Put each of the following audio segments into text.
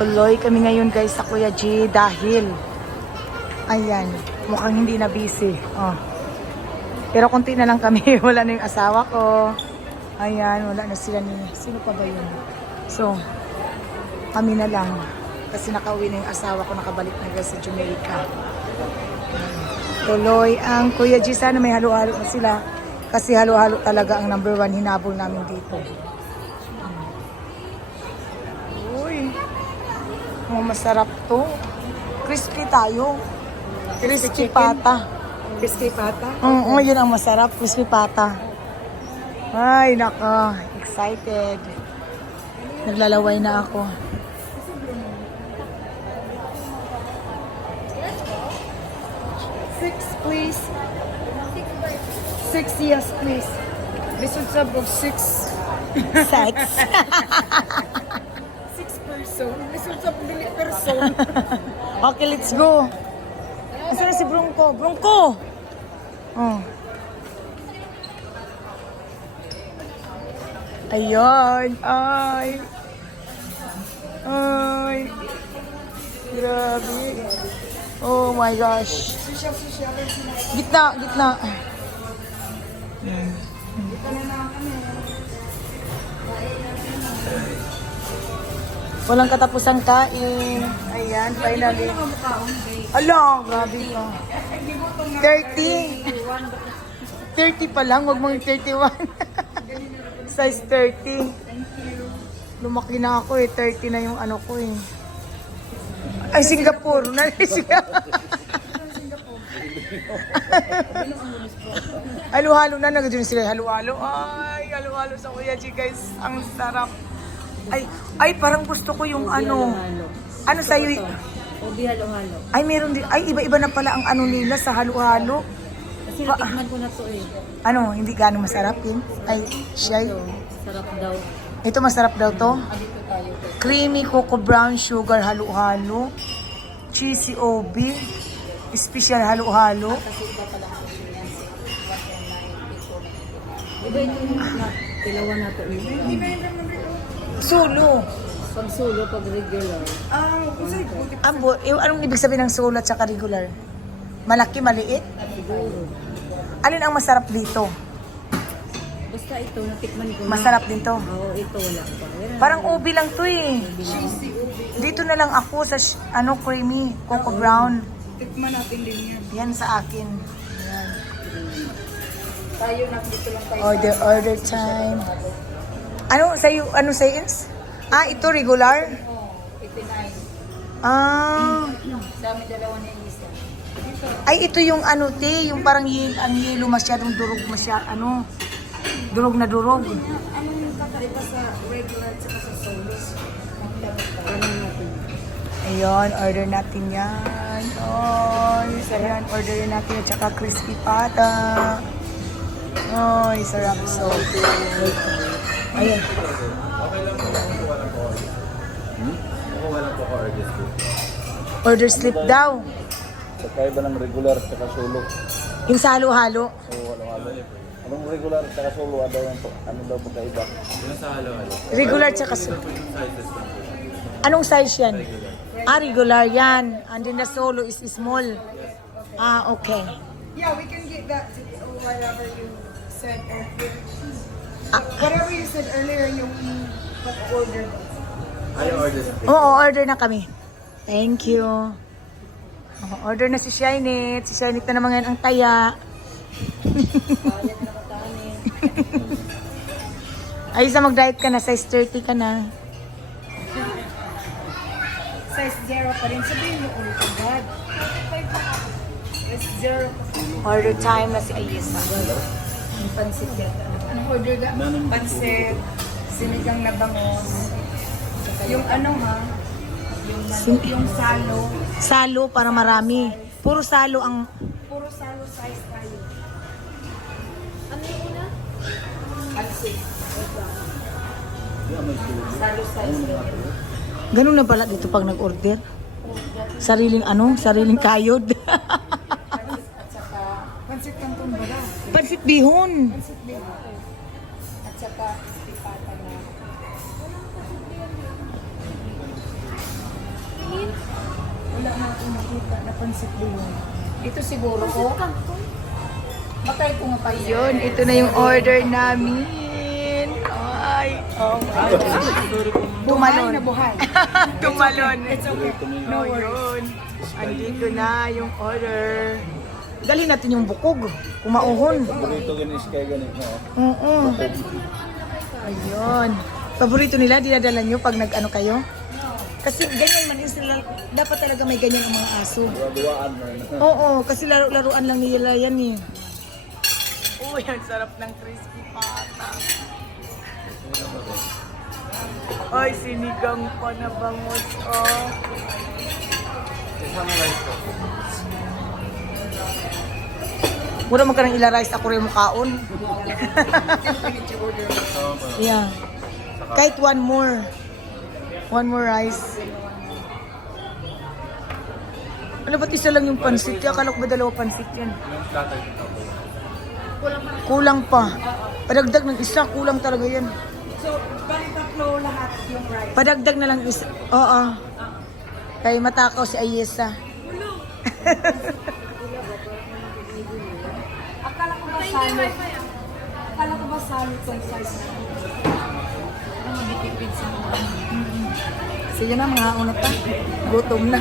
Tuloy kami ngayon guys sa Kuya G dahil ayan, mukhang hindi na busy. Oh. Pero konti na lang kami, wala na yung asawa ko. Ayan, wala na sila ni, sino pa ba yun? So, kami na lang. Kasi nakauwi na yung asawa ko, nakabalik na guys sa Jamaica. Tuloy ang Kuya G, sana may halo-halo na sila. Kasi halo-halo talaga ang number one hinabol namin dito. Uy, oh, masarap to. Crispy tayo. Crispy pata. Crispy pata. Oo, yun ang masarap. Crispy pata. Ay, naka. Excited. Naglalaway na ako. Six, please. Six, yes, please. Listen sabog, six. Sex. Person. Listen sabog, dili person. okay, let's go. Asa na si Bronco? Bronco! Oh. Ayan. Ay. Ay. Grabe. Oh my gosh. Social. Gitna, gitna. Walang katapusang kain. Ayan, finally. Ala, grabe ka. 30. 30 pa lang, wag mong 31. Size 30. Lumaki na ako eh, 30 na yung ano ko eh. Ay, Singapore. Singapore. Halo-halo na, nag sila halo-halo. Ay, halo-halo sa Kuya guys. Ang sarap. Ay, ay, parang gusto ko yung ano. Ano sa'yo? Ubi halo-halo. Ay, meron din. Ay, iba-iba na pala ang ano nila sa halo-halo. Kasi natikman ko na to eh. Ano, hindi gaano masarap yun? Ay, shy. So, sarap daw. Ito masarap daw to. Tayo. Creamy cocoa brown sugar halo-halo. Cheesy OB. Special halo-halo. Kasi iba pala ang presyo niyan. Iba ito yung na, tilawan na to. Sulo. Pag solo, pag regular. Ang bu- eh, anong ibig sabihin ng sulo at saka regular? Malaki, maliit? Siguro. Alin ang masarap dito? Basta ito, natikman ko na. Masarap din to. Oo, ito wala pa. Meron Parang ubi lang to eh. Dito na lang ako sa sh- ano creamy, cocoa brown. Tikman natin din yan. Yan sa akin. Yan. Tayo na dito lang tayo. Order, order time. Ano sa'yo, ano sa'yo? Ah, ito regular? Oo, 89. Ah. Sa amin dalawa na isa. Ay, ito yung ano, te, yung parang y- ang yelo masyadong durog masya, ano, durog na durog. Ano yung kakaiba sa regular at sa solo? Ano? Ayun, order natin yan. Oy, ayan, order natin at saka crispy pata. Oy, sarap. So, ayun. Ako walang po ka-order ko. Order slip daw. Sa kaiba ng regular at saka solo. Yung sa halo-halo. So, walang halo. Anong regular at saka solo? Ano daw, ano daw pagkaiba? Regular at saka slip. Anong size yan? Ah, regular yan. And then the solo is small. Ah, okay. Yeah, we can get that to or whatever you said. Ah. Whatever you said earlier, yung pag-order. Ayaw order. Oo, order na kami. Thank you. Oh, order na si Shinit. Si Shinit na naman ngayon ang taya. Ayos na mag-diet ka na. Size 30 ka na. Size zero pa rin. Sabihin mo ulit agad. Size zero pa. Order time na si Ayesa. Yung pansit yata. Anong order ka? Pansit, sinigang na bangos. Yung ano ha? Yung, Sin- yung salo. Salo para marami. Puro salo ang... Puro salo size tayo. Ano yung una? Pansit. Salo size. Ganun na pala dito pag nag-order. Sariling ano? Sariling kayod. Pansit kantong baga. Pansit bihon. Pansit din. At saka, istipata na. na ako nakita, napansit din. Ito siguro ko. Bakit ko nga pa Yun, ito na yung order namin. Ay, oh my God. Buhay Tumalon. na buhay. Tumalon. It's okay. No, yun. Andito na yung order. Dali natin yung bukog. Kumauhon. Paborito ganun is kaya ganun. Oo. Ayun. Paborito nila, dinadala nyo pag nag-ano kayo? Kasi ganyan man yun sila. Dapat talaga may ganyan ang mga aso. Mo rin. Oo, kasi laro-laruan lang nila yan eh. Uy, ang sarap ng crispy pata. Ay, sinigang pa na bangus, oh. Mura mo ka ng ila rice, ako rin mukaon. yeah. Kahit one more. One more rice. Ano ba't isa lang yung pansit? Akala ko ba dalawa pansit yan? Kulang pa. Padagdag ng isa, kulang talaga yan. So, bali tatlo lahat yung rice. Padagdag na lang isa. Oo. Kay matakaw si Ayesa. Akala ko ba salo? Akala ko ba salo itong size na? Ano sa mga Sige na, mga una pa. Gutom na.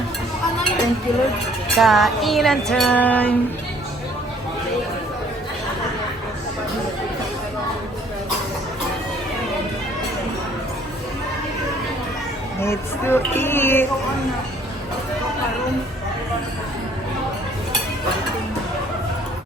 Thank you, Lord. Kainan time. Let's go eat.